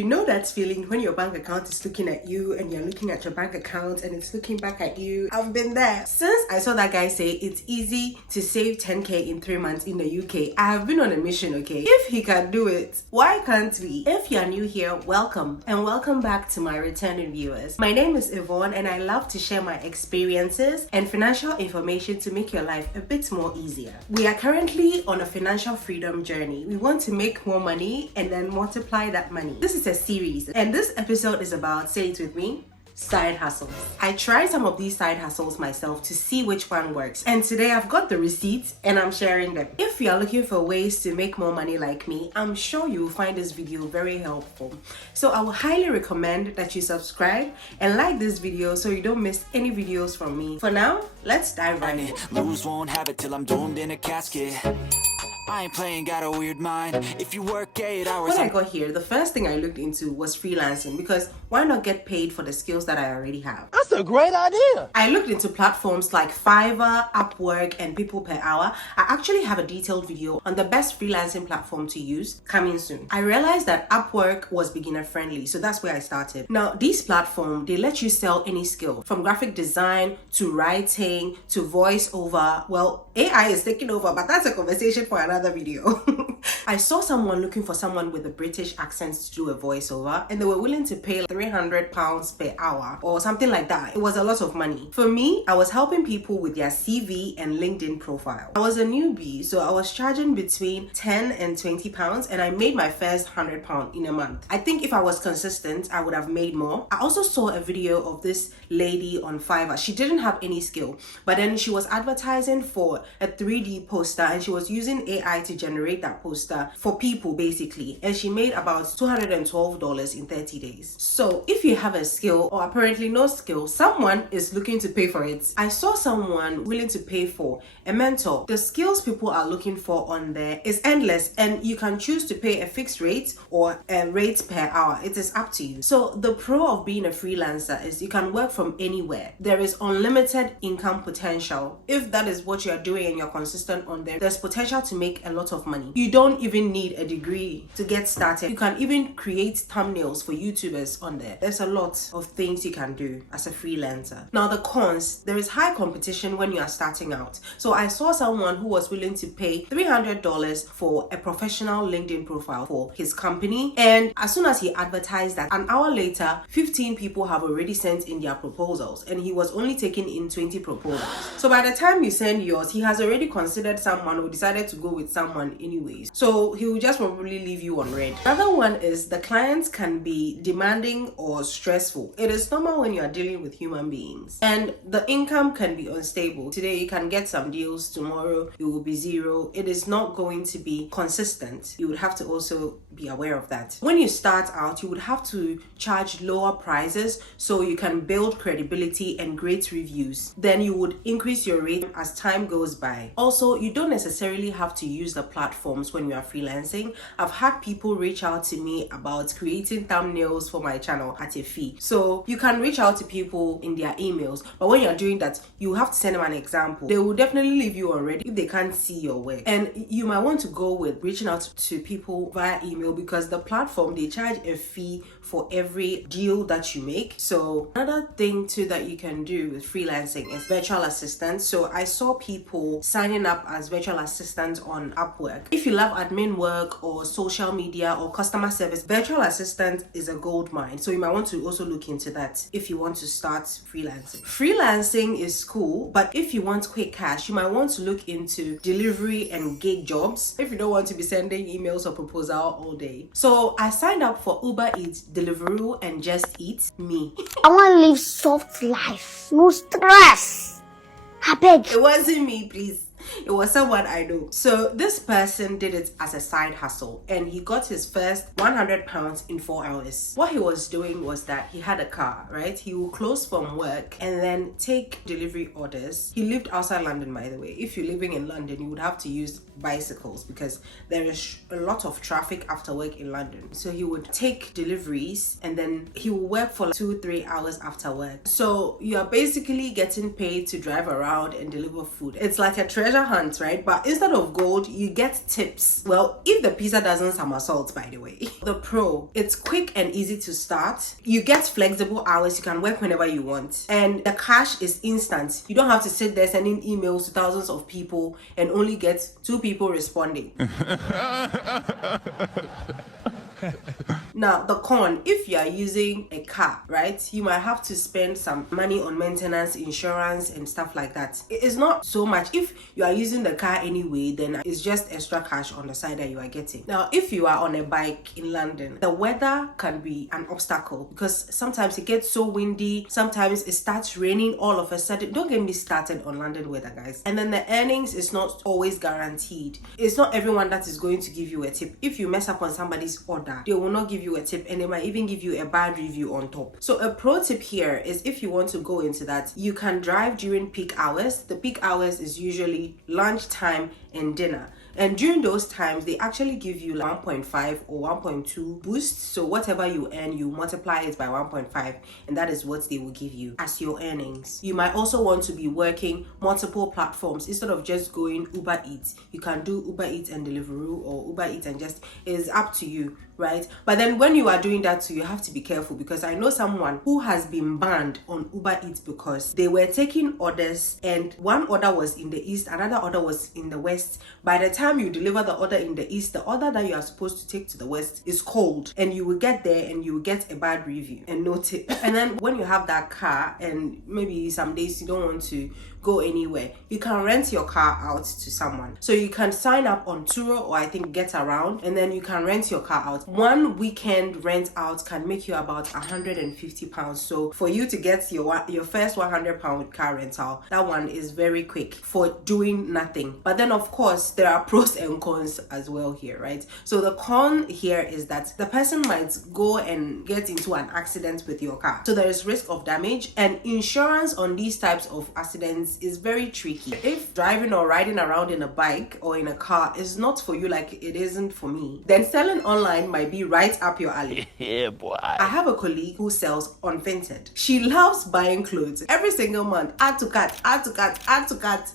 You know that feeling when your bank account is looking at you and you're looking at your bank account and it's looking back at you? I've been there. Since I saw that guy say it's easy to save 10k in 3 months in the UK, I have been on a mission, okay? If he can do it, why can't we? If you're new here, welcome and welcome back to my returning viewers. My name is Yvonne and I love to share my experiences and financial information to make your life a bit more easier. We are currently on a financial freedom journey. We want to make more money and then multiply that money. This is a series and this episode is about, say it with me, side hustles. I tried some of these side hustles myself to see which one works, and today I've got the receipts and I'm sharing them. If you are looking for ways to make more money like me, I'm sure you will find this video very helpful. So I would highly recommend that you subscribe and like this video so you don't miss any videos from me. For now, let's dive right in. Lose, won't have it till I'm doomed in a casket. I ain't playing, got a weird mind. If you work 8 hours. When I got here, the first thing I looked into was freelancing, because why not get paid for the skills that I already have? That's a great idea. I looked into platforms like Fiverr, Upwork, and People Per Hour. I actually have a detailed video on the best freelancing platform to use coming soon. I realized that Upwork was beginner friendly, so that's where I started. Now, these platforms, they let you sell any skill, from graphic design to writing to voiceover. Well, AI is taking over, but that's a conversation for another video. I saw someone looking for someone with a British accent to do a voiceover, and they were willing to pay £300 per hour or something like that. It was a lot of money. For me, I was helping people with their CV and LinkedIn profile. I was a newbie, so I was charging between £10 and £20, and I made my first £100 in a month. I think if I was consistent, I would have made more. I also saw a video of this lady on Fiverr. She didn't have any skill, but then she was advertising for a 3D poster, and she was using AI to generate that poster for people basically, and she made about $212 in 30 days. So if you have a skill or apparently no skill, someone is looking to pay for it. I saw someone willing to pay for a mentor. The skills people are looking for on there is endless, and you can choose to pay a fixed rate or a rate per hour. It is up to you. So the pro of being a freelancer is you can work from anywhere. There is unlimited income potential. If that is what you're doing and you're consistent on there, there's potential to make a lot of money. You don't even need a degree to get started. You can even create thumbnails for YouTubers on there. There's a lot of things you can do as a freelancer. Now the cons, there is high competition when you are starting out. So I saw someone who was willing to pay $300 for a professional LinkedIn profile for his company, and as soon as he advertised that, an hour later 15 people have already sent in their proposals, and he was only taking in 20 proposals. So by the time you send yours, he has already considered someone who decided to go with someone anyways, so he will just probably leave you on red. Another one is the clients can be demanding or stressful. It is normal when you are dealing with human beings, and the income can be unstable. Today you can get some deals, tomorrow it will be zero. It is not going to be consistent. You would have to also be aware of that. When you start out, you would have to charge lower prices so you can build credibility and great reviews. Then you would increase your rate as time goes by. Also, you don't necessarily have to use the platforms when you are freelancing. I've had people reach out to me about creating thumbnails for my channel at a fee. So you can reach out to people in their emails, but when you're doing that, you have to send them an example. They will definitely leave you already if they can't see your work. And you might want to go with reaching out to people via email, because the platform, they charge a fee for every deal that you make. So another thing too that you can do with freelancing is virtual assistants. So I saw people signing up as virtual assistants on Upwork. If you love admin work or social media or customer service, virtual assistant is a gold mine. So you might want to also look into that if you want to start freelancing. Freelancing is cool, but if you want quick cash, you might want to look into delivery and gig jobs if you don't want to be sending emails or proposal all day. So I signed up for Uber Eats, Deliveroo, and Just Eat Me. I want to live soft life, no stress. I beg. It wasn't me, please. It was someone I know. So this person did it as a side hustle, and he got his first £100 in 4 hours. What he was doing was that he had a car, right? He would close from work and then take delivery orders. He lived outside London, by the way. If you're living in London, you would have to use bicycles because there is a lot of traffic after work in London. So he would take deliveries and then he would work for 2-3 hours after work. So you're basically getting paid to drive around and deliver food. It's like a treasure treasure hunt, right? But instead of gold, you get tips. Well, if the pizza doesn't somersault, by the way. The Pro, it's quick and easy to start. You get flexible hours. You can work whenever you want. And the cash is instant. You don't have to sit there sending emails to thousands of people and only get 2 people responding. Now, the con, if you are using a car, right, you might have to spend some money on maintenance, insurance, and stuff like that. It's not so much. If you are using the car anyway, then it's just extra cash on the side that you are getting. Now, if you are on a bike in London, the weather can be an obstacle because sometimes it gets so windy, sometimes it starts raining all of a sudden. Don't get me started on London weather, guys. And then the earnings is not always guaranteed. It's not everyone that is going to give you a tip. If you mess up on somebody's order, they will not give you a tip and they might even give you a bad review on top. So a pro tip here is if you want to go into that, you can drive during peak hours. The peak hours is usually lunchtime and dinner. And during those times, they actually give you 1.5 or 1.2 boosts. So whatever you earn, you multiply it by 1.5, and that is what they will give you as your earnings. You might also want to be working multiple platforms instead of just going Uber Eats. You can do Uber Eats and Deliveroo, or Uber Eats and just, it's up to you, right? But then when you are doing that too, you have to be careful, because I know someone who has been banned on Uber Eats because they were taking orders and one order was in the east, another order was in the west. By the time you deliver the order in the east, the order that you are supposed to take to the west is cold, and you will get there and you will get a bad review and no tip. And then when you have that car and maybe some days you don't want to go anywhere, you can rent your car out to someone. So you can sign up on Turo or I think Get Around, and then you can rent your car out. One weekend rent out can make you about £150. So for you to get your first £100 car rental, that one is very quick for doing nothing. But then of course there are pros and cons as well here, right? So the con here is that the person might go and get into an accident with your car. So there is risk of damage, and insurance on these types of accidents is very tricky. If driving or riding around in a bike or in a car is not for you like it isn't for me, then selling online might be right up your alley. Yeah, boy. I have a colleague who sells on Vinted. She loves buying clothes. Every single month, add to cart.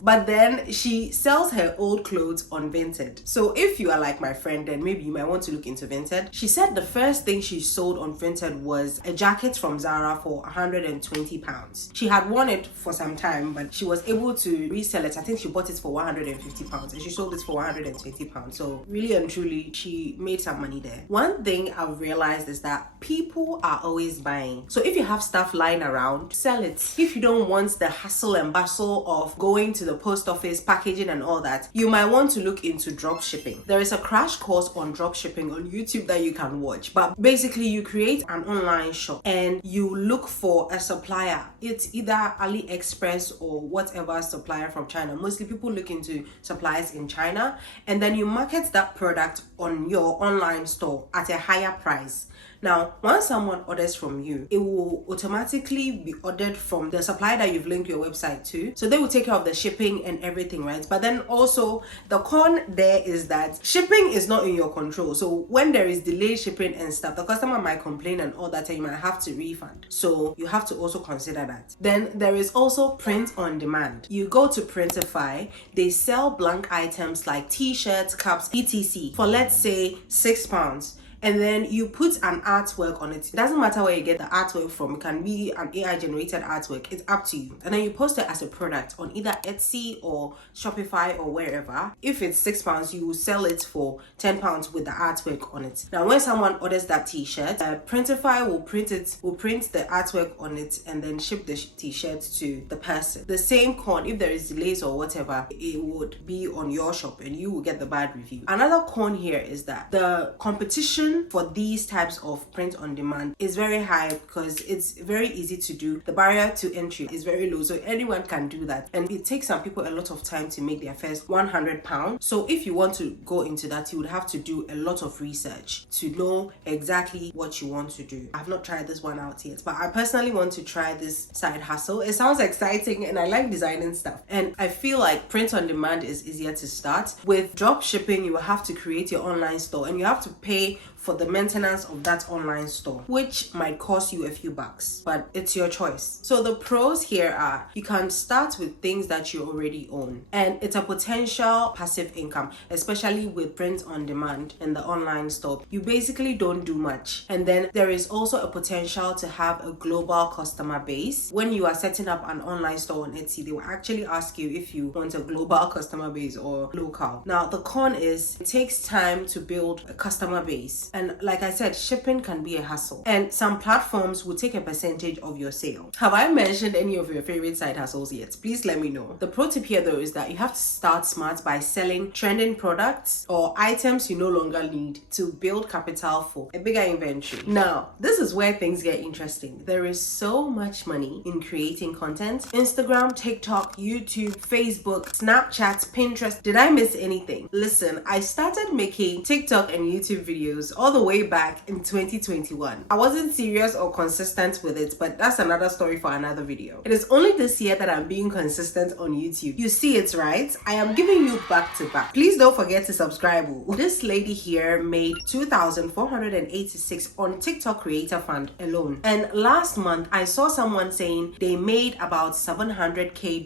But then she sells her old clothes on Vinted. So if you are like my friend, then maybe you might want to look into Vinted. She said the first thing she sold on Vinted was a jacket from Zara for £120. She had worn it for some time, but she was able to resell it. I think she bought it for £150 and she sold it for £120. So really and truly, she made some money there. One thing I've realized is that people are always buying. So if you have stuff lying around, sell it. If you don't want the hustle and bustle of going to the post office, packaging and all that, you might want to look into drop shipping. There is a crash course on drop shipping on YouTube that you can watch. But basically you create an online shop and you look for a supplier. It's either AliExpress or whatever supplier from China. Mostly people look into suppliers in China, and then you market that product on your online store at a higher price. Now, once someone orders from you, it will automatically be ordered from the supplier that you've linked your website to. So they will take care of the shipping and everything, right? But then also the con there is that shipping is not in your control. So when there is delayed shipping and stuff, the customer might complain and all that, and you might have to refund. So you have to also consider that. Then there is also print on demand. You go to Printify, they sell blank items like t-shirts, caps, etc. for let's say £6. And then you put an artwork on it. It doesn't matter where you get the artwork from. It can be an AI generated artwork. It's up to you. And then you post it as a product on either Etsy or Shopify or wherever. If it's £6, you will sell it for £10 with the artwork on it. Now, when someone orders that t-shirt, Printify will print the artwork on it and then ship the t-shirt to the person. The same con, if there is delays or whatever, it would be on your shop and you will get the bad review. Another con here is that the competition for these types of print on demand is very high because it's very easy to do. The barrier to entry is very low, so anyone can do that, and it takes some people a lot of time to make their first £100. So if you want to go into that, you would have to do a lot of research to know exactly what you want to do. I've not tried this one out yet, but I personally want to try this side hustle. It sounds exciting and I like designing stuff, and I feel like print on demand is easier to start. With drop shipping, you will have to create your online store and you have to pay for the maintenance of that online store, which might cost you a few bucks, but it's your choice. So the pros here are you can start with things that you already own, and it's a potential passive income, especially with print on demand in the online store. You basically don't do much. And then there is also a potential to have a global customer base. When you are setting up an online store on Etsy, they will actually ask you if you want a global customer base or local. Now the con is it takes time to build a customer base, and like I said, shipping can be a hassle, and some platforms will take a percentage of your sale. Have I mentioned any of your favorite side hustles yet? Please let me know. The pro tip here though is that you have to start smart by selling trending products or items you no longer need to build capital for a bigger inventory. Now this is where things get interesting. There is so much money in creating content. Instagram, TikTok, YouTube, Facebook, Snapchat, Pinterest. Did I miss anything? Listen, I started making TikTok and YouTube videos all the way back in 2021. I wasn't serious or consistent with it, but that's another story for another video. It is only this year that I'm being consistent on YouTube. You see it, right? I am giving you back to back. Please don't forget to subscribe. This lady here made $2,486 on TikTok Creator Fund alone. And last month, I saw someone saying they made about $700K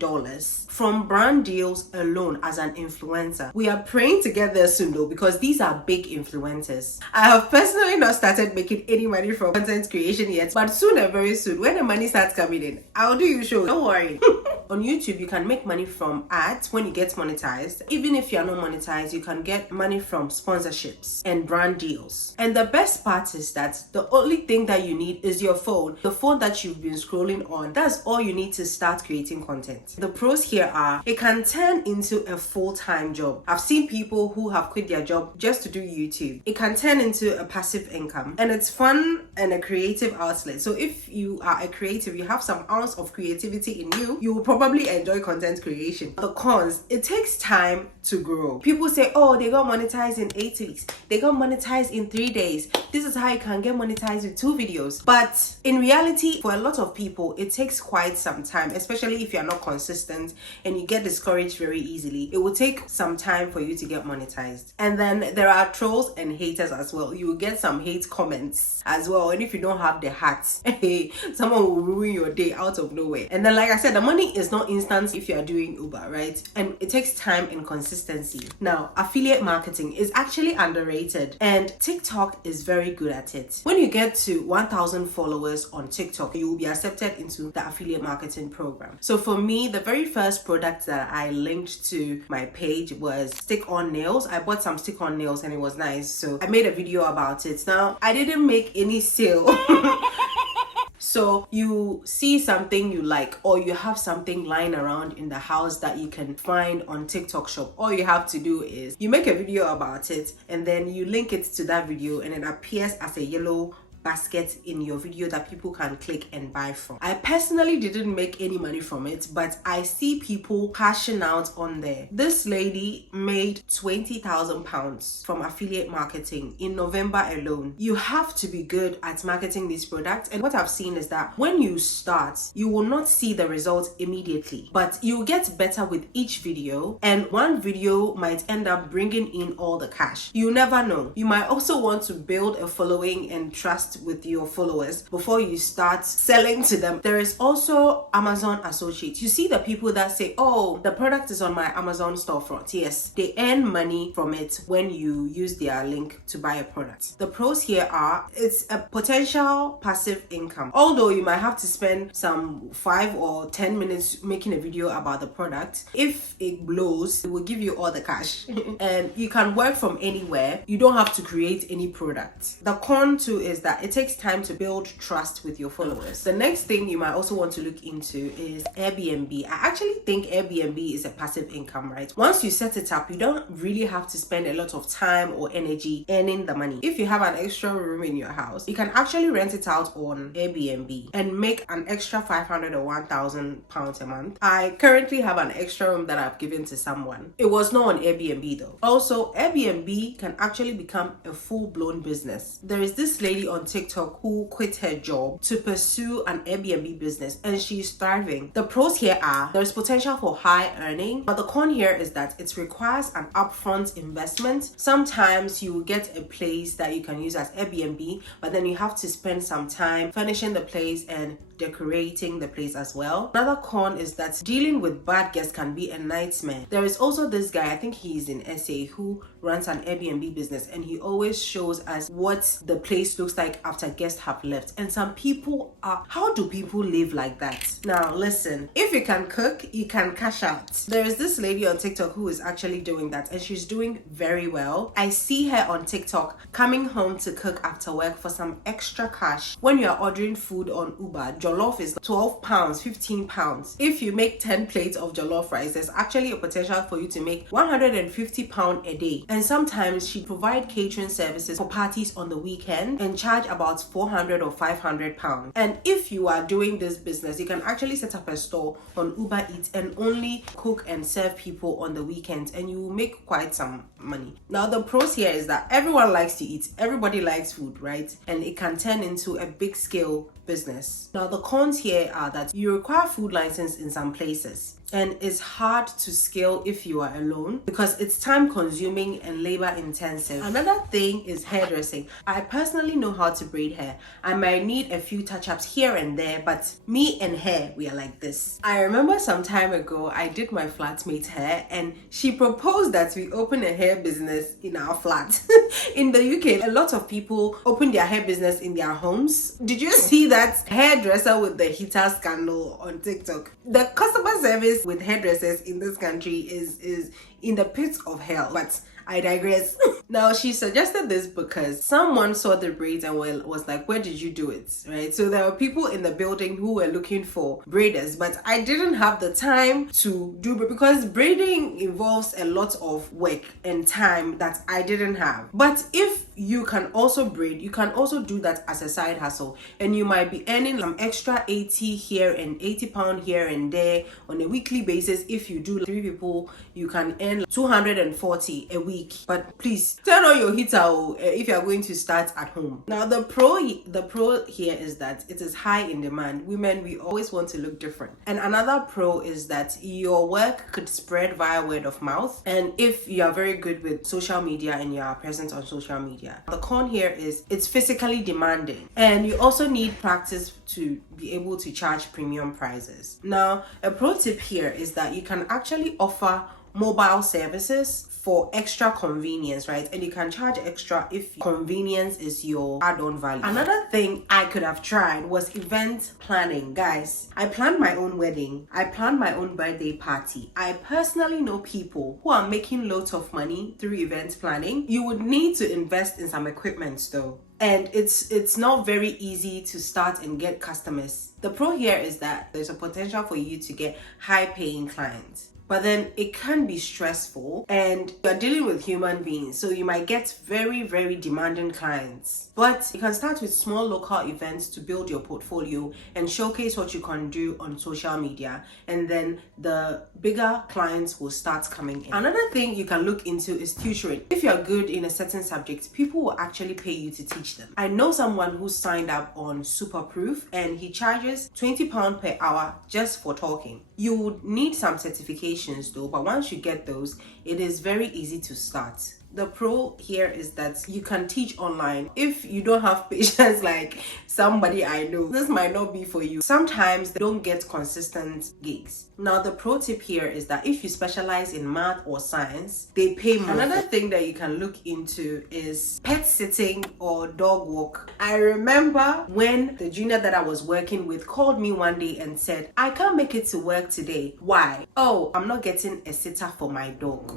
from brand deals alone as an influencer. We are praying to get there soon though, because these are big influencers. I have personally not started making any money from content creation yet, but soon and very soon, when the money starts coming in, I'll do you show. Don't worry. On YouTube, you can make money from ads when you get monetized. Even if you're not monetized, you can get money from sponsorships and brand deals. And the best part is that the only thing that you need is your phone, the phone that you've been scrolling on. That's all you need to start creating content. The pros here are it can turn into a full-time job. I've seen people who have quit their job just to do YouTube. It can turn into a passive income, and it's fun and a creative outlet. So if you are a creative, you have some ounce of creativity in you, you will probably enjoy content creation. The cons, it takes time to grow. People say, oh, they got monetized in 8 weeks. They got monetized in 3 days. This is how you can get monetized with 2 videos. But in reality, for a lot of people, it takes quite some time, especially if you're not consistent and you get discouraged very easily. It will take some time for you to get monetized. And then there are trolls and haters as well. You will get some hate comments as well. And if you don't have the heart, someone will ruin your day out of nowhere. And then, like I said, the money is not instant if you are doing Uber, right? And it takes time and consistency. Now, affiliate marketing is actually underrated, and TikTok is very good at it. When you get to 1,000 followers on TikTok, you will be accepted into the affiliate marketing program. So for me, the very first product that I linked to my page was stick-on nails. I bought some stick-on nails and it was nice, so I made a video about it. Now, I didn't make any sale. So you see something you like, or you have something lying around in the house that you can find on TikTok Shop. All you have to do is you make a video about it, and then you link it to that video, and it appears as a yellow basket in your video that people can click and buy from. I personally didn't make any money from it, but I see people cashing out on there. This lady made £20,000 from affiliate marketing in November alone. You have to be good at marketing these products, and what I've seen is that when you start, you will not see the results immediately, but you get better with each video, and one video might end up bringing in all the cash. You never know. You might also want to build a following and trust with your followers before you start selling to them. There is also Amazon Associates. You see the people that say, oh, the product is on my Amazon storefront. Yes, they earn money from it when you use their link to buy a product. The pros here are it's a potential passive income. Although you might have to spend some 5 or 10 minutes making a video about the product, if it blows, it will give you all the cash. And you can work from anywhere. You don't have to create any product. The con too is that it takes time to build trust with your followers. The next thing you might also want to look into is Airbnb. I actually think Airbnb is a passive income, right? Once you set it up, you don't really have to spend a lot of time or energy earning the money. If you have an extra room in your house, you can actually rent it out on Airbnb and make an extra £500 or £1,000 a month. I currently have an extra room that I've given to someone. It was not on Airbnb though. Also, Airbnb can actually become a full-blown business. There is this lady on TikTok who quit her job to pursue an Airbnb business, and she's thriving. The pros here are there's potential for high earning, but the con here is that it requires an upfront investment. Sometimes you will get a place that you can use as Airbnb, but then you have to spend some time furnishing the place and decorating the place as well. Another con is that dealing with bad guests can be a nightmare. There is also this guy, I think he's in SA, who runs an Airbnb business, and he always shows us what the place looks like after guests have left. And some people are, how do people live like that? Now listen, if you can cook, you can cash out. There is this lady on TikTok who is actually doing that, and she's doing very well. I see her on TikTok coming home to cook after work for some extra cash. When you are ordering food on Uber, jollof is 12 pounds, 15 pounds. If you make 10 plates of jollof rice, there's actually a potential for you to make 150 pounds a day. And sometimes she provide catering services for parties on the weekend and charge about 400 or 500 pounds. And if you are doing this business, you can actually set up a store on Uber Eats and only cook and serve people on the weekends, and you will make quite some money. Now the pros here is that everyone likes to eat, everybody likes food, right? And it can turn into a big scale business. Now the cons here are that you require food license in some places, and it's hard to scale if you are alone because it's time consuming and labor intensive. Another thing is hairdressing. I personally know how to braid hair. I might need a few touch-ups here and there, but me and hair, we are like this. I remember some time ago I did my flatmate's hair, and she proposed that we open a hair business in our flat. In the UK, a lot of people open their hair business in their homes. Did you see that hairdresser with the heater scandal on TikTok? The customer service with hairdressers in this country is in the pits of hell, but I digress. Now, she suggested this because someone saw the braids and was like, where did you do it? Right? So there were people in the building who were looking for braiders, but I didn't have the time to do it because braiding involves a lot of work and time that I didn't have. But if you can also braid, you can also do that as a side hustle, and you might be earning some extra 80 here and 80 pounds here and there on a weekly basis. If you do 3 people, you can earn 240 a week. But please turn on your heater if you are going to start at home. Now the pro here is that it is high in demand. Women, we always want to look different. And another pro is that your work could spread via word of mouth, and if you are very good with social media and you are present on social media. The con here is it's physically demanding, and you also need practice to be able to charge premium prices. Now a pro tip here is that you can actually offer mobile services for extra convenience, right? And you can charge extra if convenience is your add-on value. Another thing I could have tried was event planning. Guys, I planned my own wedding. I planned my own birthday party. I personally know people who are making loads of money through event planning. You would need to invest in some equipment though, and it's not very easy to start and get customers. The pro here is that there's a potential for you to get high-paying clients, but then it can be stressful, and you're dealing with human beings, so you might get very, very demanding clients. But you can start with small local events to build your portfolio and showcase what you can do on social media, and then the bigger clients will start coming in. Another thing you can look into is tutoring. If you're good in a certain subject, people will actually pay you to teach them. I know someone who signed up on Superproof, and he charges £20 per hour just for talking. You would need some certifications though, but once you get those, it is very easy to start. The pro here is that you can teach online. If you don't have patience like somebody I know, this might not be for you. Sometimes they don't get consistent gigs. Now the pro tip here is that if you specialize in math or science, they pay more. Another thing that you can look into is pet sitting or dog walk. I remember when the junior that I was working with called me one day and said, I can't make it to work today. Why? Oh, I'm not getting a sitter for my dog.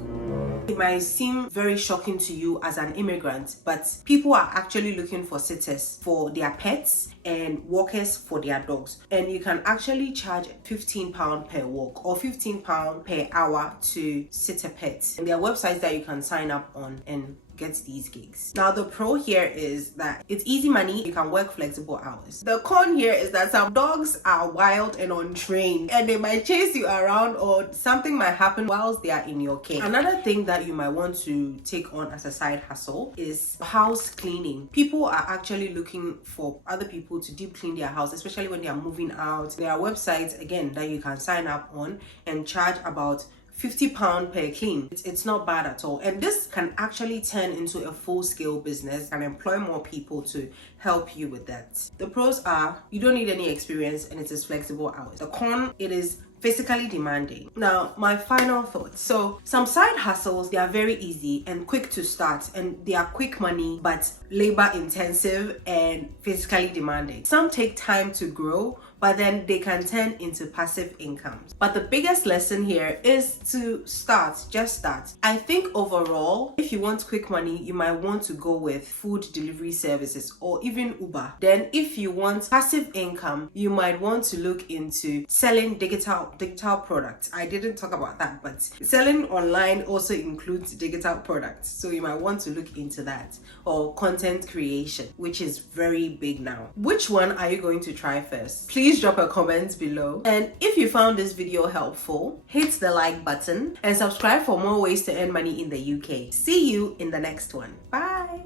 It might seem very shocking to you as an immigrant, but people are actually looking for sitters for their pets and walkers for their dogs. And you can actually charge £15 per walk or £15 per hour to sit a pet. And there are websites that you can sign up on and gets these gigs. Now the pro here is that it's easy money, you can work flexible hours. The con here is that some dogs are wild and untrained and they might chase you around or something might happen whilst they are in your care. Another thing that you might want to take on as a side hustle is house cleaning. People are actually looking for other people to deep clean their house, especially when they are moving out. There are websites again that you can sign up on and charge about £50 per clean. It's not bad at all, and this can actually turn into a full-scale business and employ more people to help you with that. The pros are you don't need any experience and it is flexible hours. The con, it is physically demanding. Now, my final thoughts. So some side hustles, they are very easy and quick to start, and they are quick money but labor intensive and physically demanding. Some take time to grow, but then they can turn into passive incomes. But the biggest lesson here is to start, just start. I think overall, if you want quick money, you might want to go with food delivery services or even Uber. Then if you want passive income, you might want to look into selling digital products. I didn't talk about that, but selling online also includes digital products. So you might want to look into that, or content creation, which is very big now. Which one are you going to try first? Please drop a comment below. And if you found this video helpful, hit the like button and subscribe for more ways to earn money in the UK. See you in the next one. Bye.